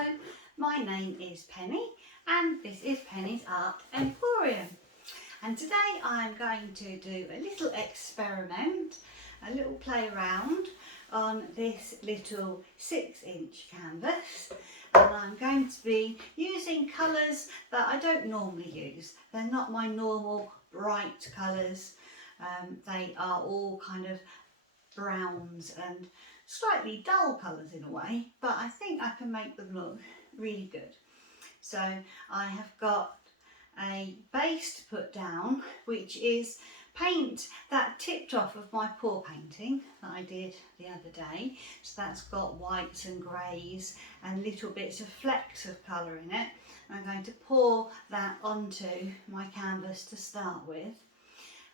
Hello, my name is Penny and this is Penny's Art Emporium, and today I'm going to do a little experiment, a little play around on this little 6-inch canvas, and I'm going to be using colours that I don't normally use. They're not my normal bright colours. They are all kind of browns and slightly dull colours in a way, but I think I can make them look really good. So I have got a base to put down, which is paint that tipped off of my pour painting that I did the other day. So that's got whites and greys and little bits of flecks of colour in it. I'm going to pour that onto my canvas to start with,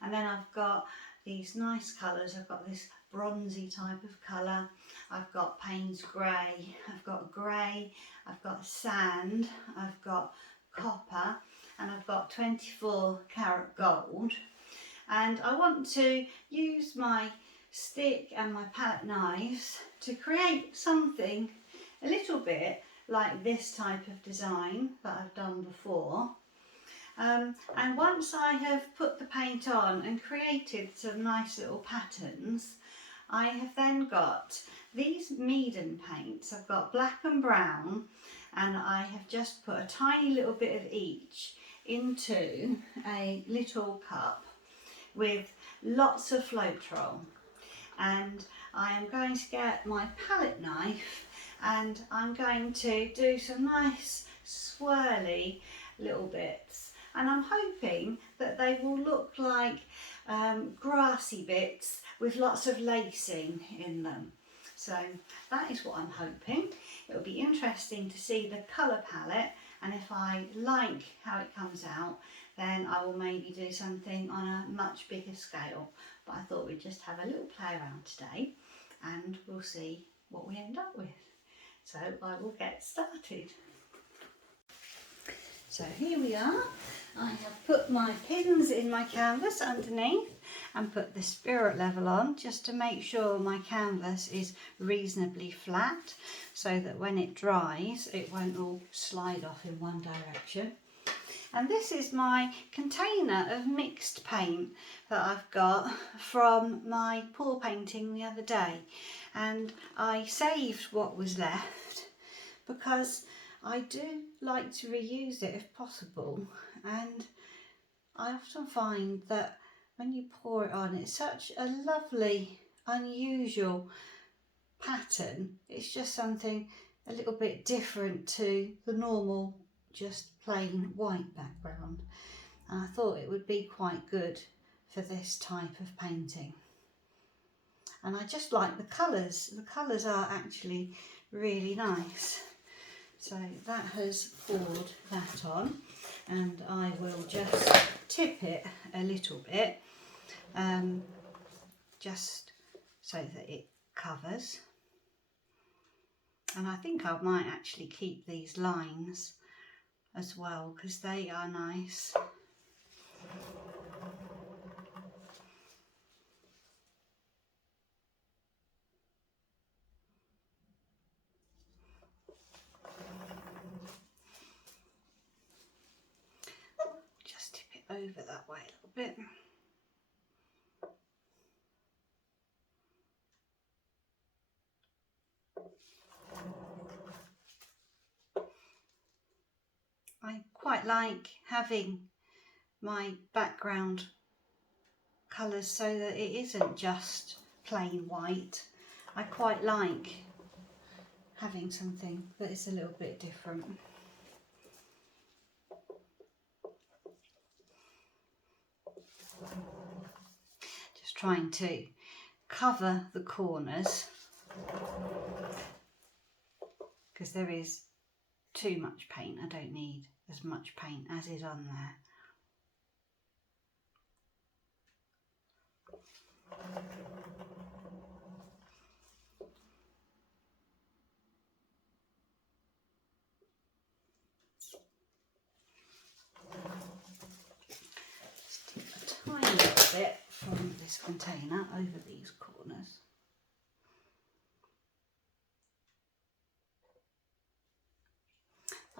and then I've got these nice colours. I've got this bronzy type of colour, I've got Payne's grey, I've got grey, I've got sand, I've got copper, and I've got 24 karat gold. And I want to use my stick and my palette knives to create something a little bit like this type of design that I've done before. And once I have put the paint on and created some nice little patterns, I have then got these Meaden paints. I've got black and brown, and I have just put a tiny little bit of each into a little cup with lots of Floetrol. And I am going to get my palette knife and I'm going to do some nice swirly little bits. And I'm hoping that they will look like grassy bits with lots of lacing in them. So that is what I'm hoping. It'll be interesting to see the colour palette, and if I like how it comes out, then I will maybe do something on a much bigger scale. But I thought we'd just have a little play around today and we'll see what we end up with. So I will get started. So here we are. I have put my pins in my canvas underneath and put the spirit level on just to make sure my canvas is reasonably flat, so that when it dries it won't all slide off in one direction. And this is my container of mixed paint that I've got from my pour painting the other day, and I saved what was left because I do like to reuse it if possible, and I often find that when you pour it on, it's such a lovely, unusual pattern. It's just something a little bit different to the normal, just plain white background. And I thought it would be quite good for this type of painting. And I just like the colours. The colours are actually really nice. So that has poured that on, and I will just tip it a little bit, just so that it covers. And I think I might actually keep these lines as well because they are nice. Just tip it over that way a little bit. I quite like having my background colours so that it isn't just plain white. I quite like having something that is a little bit different. Just trying to cover the corners because there is too much paint. I don't need as much paint as is on there. Just tip a tiny little bit from this container over these corners.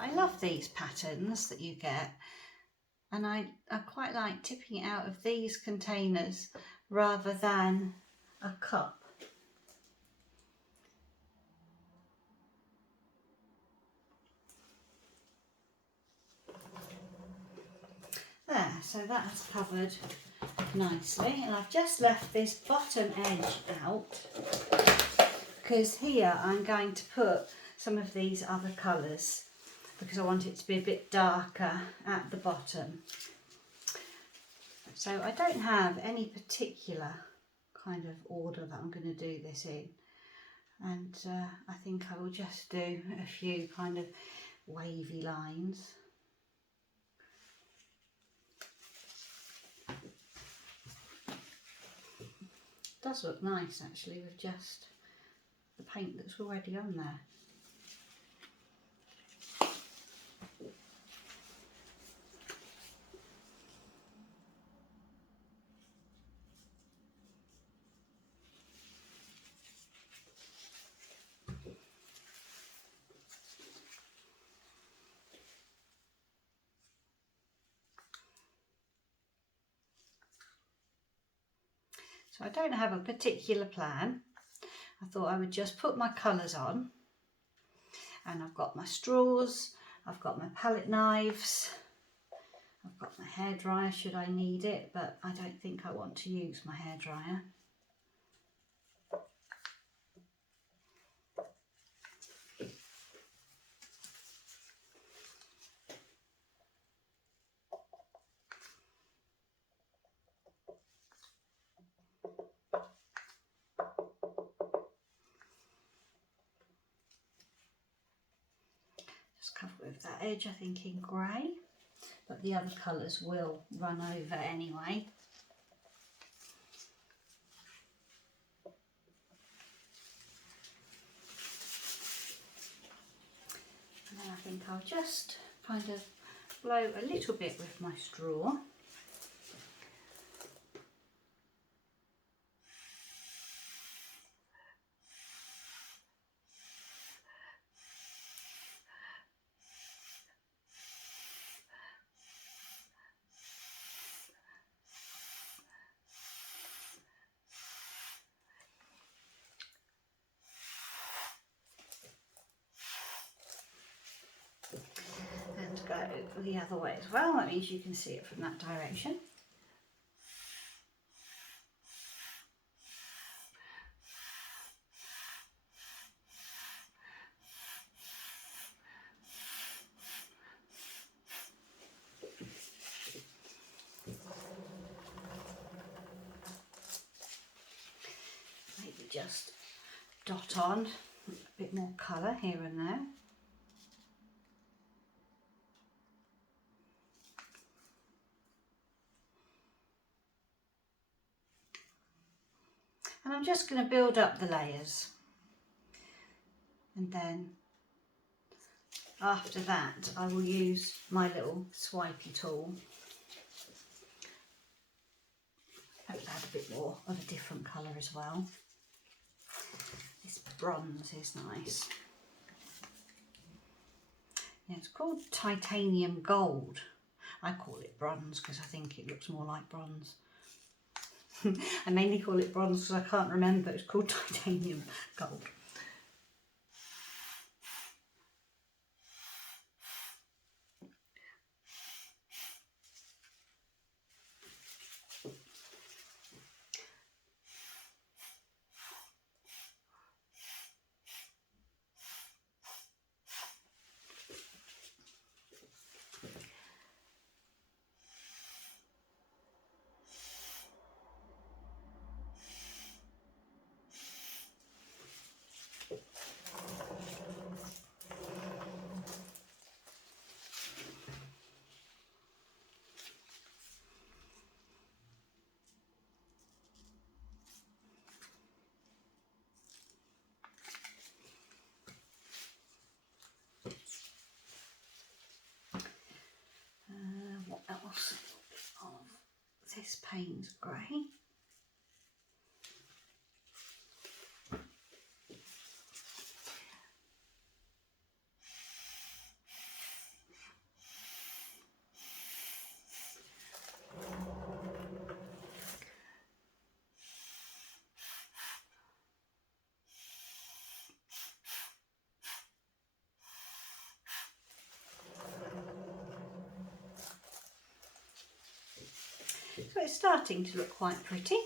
I love these patterns that you get, and I quite like tipping it out of these containers rather than a cup. There, so that's covered nicely, and I've just left this bottom edge out because here I'm going to put some of these other colours because I want it to be a bit darker at the bottom. So I don't have any particular kind of order that I'm going to do this in, and I think I will just do a few kind of wavy lines. It does look nice actually with just the paint that's already on there. So I don't have a particular plan. I thought I would just put my colours on, and I've got my straws, I've got my palette knives, I've got my hairdryer should I need it, but I don't think I want to use my hairdryer. Just cover with that edge, I think in grey, but the other colours will run over anyway. And then I think I'll just kind of blow a little bit with my straw. And go the other way as well, that means you can see it from that direction. Maybe just dot on a bit more colour here and there. And I'm just going to build up the layers, and then after that I will use my little swipey tool. Hope to add a bit more of a different colour as well. This bronze is nice. Yeah, it's called titanium gold. I call it bronze because I think it looks more like bronze. I mainly call it bronze because I can't remember. It's called titanium gold. What else? A little bit of this Payne's grey. So it's starting to look quite pretty.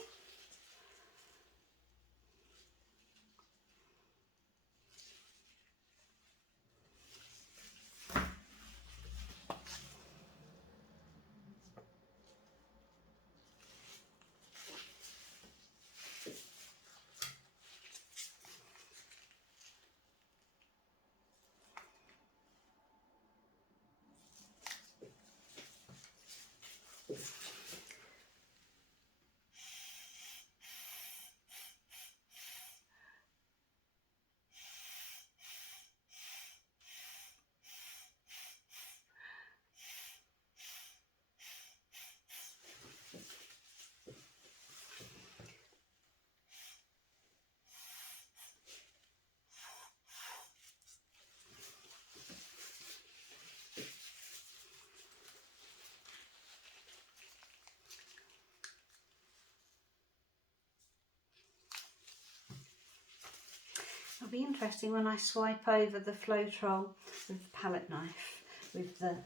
It'll be interesting when I swipe over the Floetrol with the palette knife with the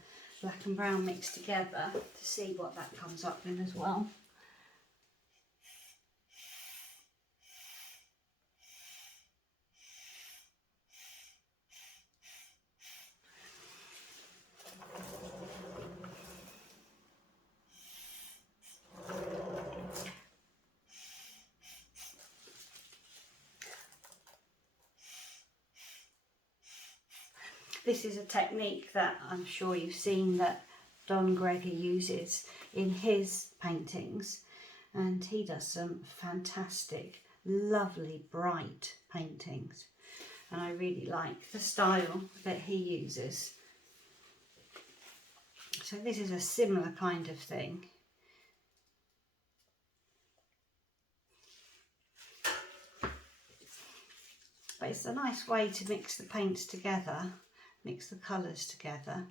black and brown mixed together to see what that comes up in as well. This is a technique that I'm sure you've seen that Don Gregor uses in his paintings, and he does some fantastic, lovely, bright paintings, and I really like the style that he uses. So this is a similar kind of thing. But it's a nice way to mix the paints together, mix the colours together.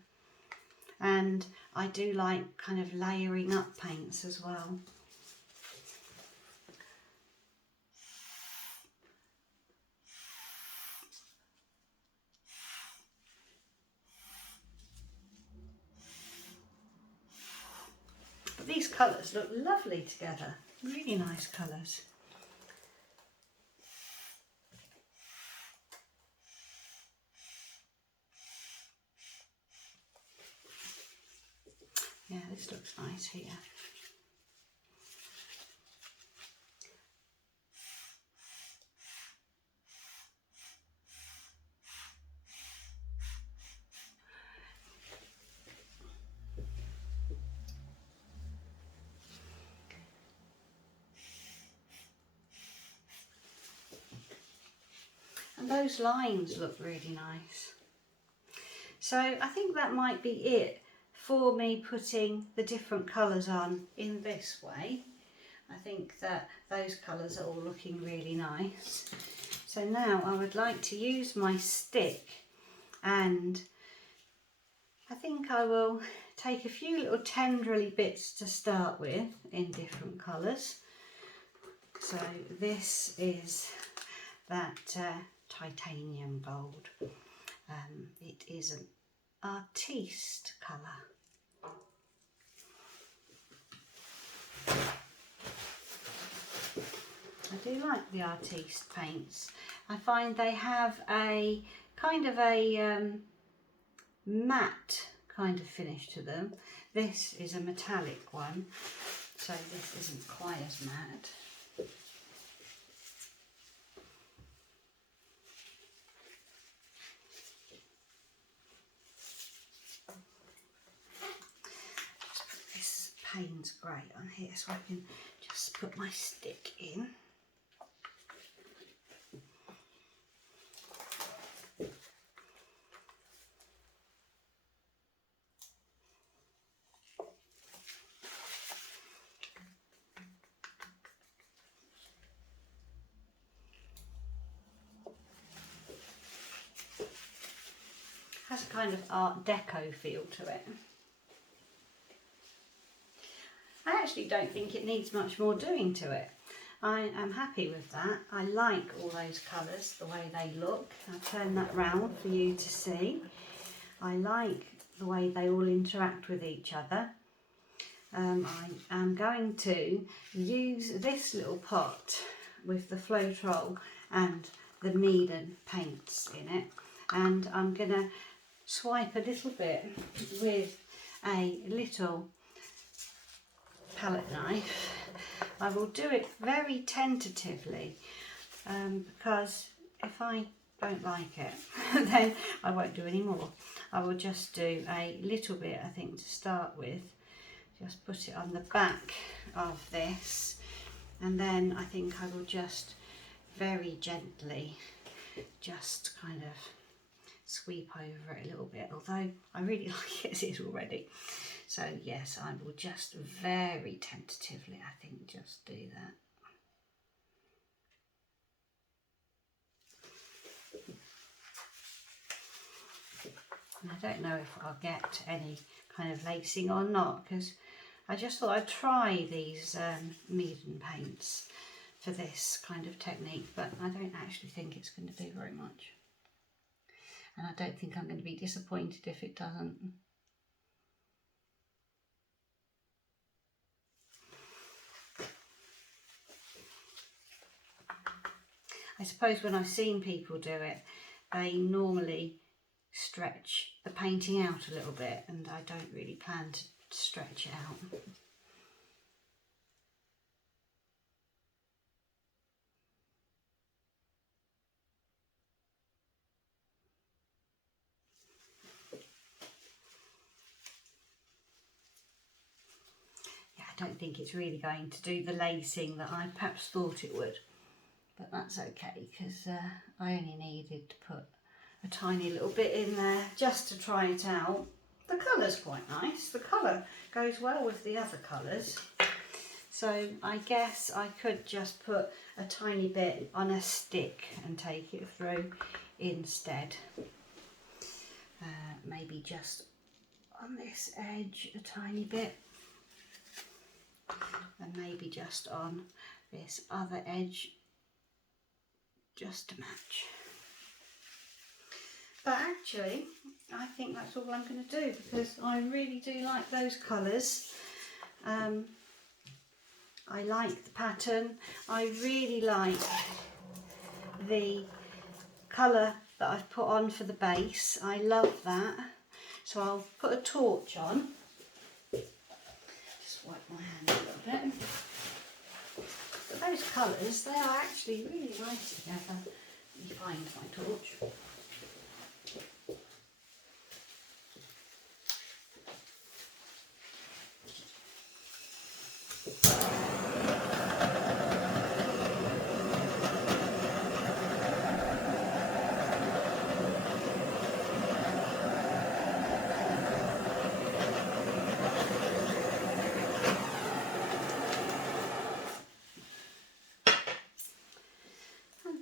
And I do like kind of layering up paints as well. But these colours look lovely together, really nice colours. Yeah, this looks nice here. And those lines look really nice. So I think that might be it for me putting the different colours on in this way. I think that those colours are all looking really nice. So now I would like to use my stick, and I think I will take a few little tendrily bits to start with in different colours. So this is that titanium gold. It is an artiste colour. I do like the artiste paints. I find they have a kind of a matte kind of finish to them. This is a metallic one, so this isn't quite as matte. This Payne's Grey on here so I can just put my stick in. Has a kind of Art Deco feel to it. I actually don't think it needs much more doing to it. I am happy with that. I like all those colours, the way they look. I'll turn that round for you to see. I like the way they all interact with each other. I am going to use this little pot with the Floetrol and the Meeden paints in it, and I'm going to swipe a little bit with a little palette knife. I will do it very tentatively because if I don't like it then I won't do any more. I will just do a little bit, I think, to start with. Just put it on the back of this, and then I think I will just very gently just kind of sweep over it a little bit, although I really like it as it is already. So yes, I will just very tentatively, I think, just do that. And I don't know if I'll get any kind of lacing or not, because I just thought I'd try these Meeden paints for this kind of technique, but I don't actually think it's going to do very much. And I don't think I'm going to be disappointed if it doesn't. I suppose when I've seen people do it, they normally stretch the painting out a little bit, and I don't really plan to stretch it out. Yeah, I don't think it's really going to do the lacing that I perhaps thought it would, but that's okay, because I only needed to put a tiny little bit in there just to try it out. The colour's quite nice. The colour goes well with the other colours. So I guess I could just put a tiny bit on a stick and take it through instead. Maybe just on this edge a tiny bit, and maybe just on this other edge just to match. But actually, I think that's all I'm going to do, because I really do like those colours. I like the pattern. I really like the colour that I've put on for the base. I love that. So I'll put a torch on. Just wipe my hand a little bit. But those colours, they are actually really nice together. Let me find my torch.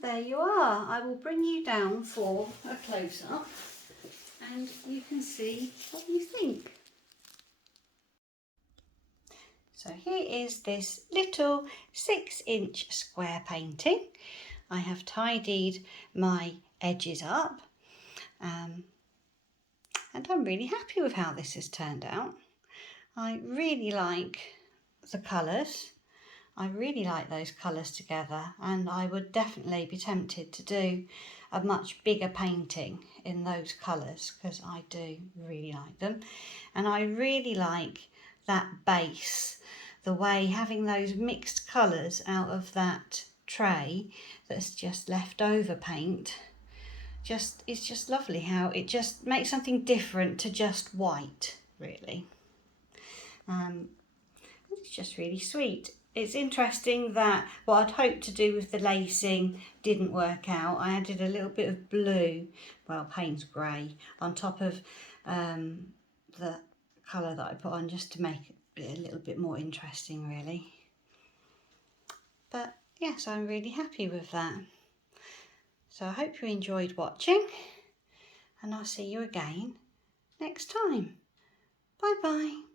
There you are. I will bring you down for a close-up and you can see what you think. So here is this little 6-inch square painting. I have tidied my edges up and I'm really happy with how this has turned out. I really like the colours. I really like those colours together, and I would definitely be tempted to do a much bigger painting in those colours, because I do really like them. And I really like that base, the way having those mixed colours out of that tray that's just leftover paint, it's just lovely how it just makes something different to just white, really. It's just really sweet. It's interesting that what I'd hoped to do with the lacing didn't work out. I added a little bit of blue, well, Payne's grey, on top of the colour that I put on, just to make it a little bit more interesting, really. But yes, I'm really happy with that. So I hope you enjoyed watching, and I'll see you again next time. Bye bye.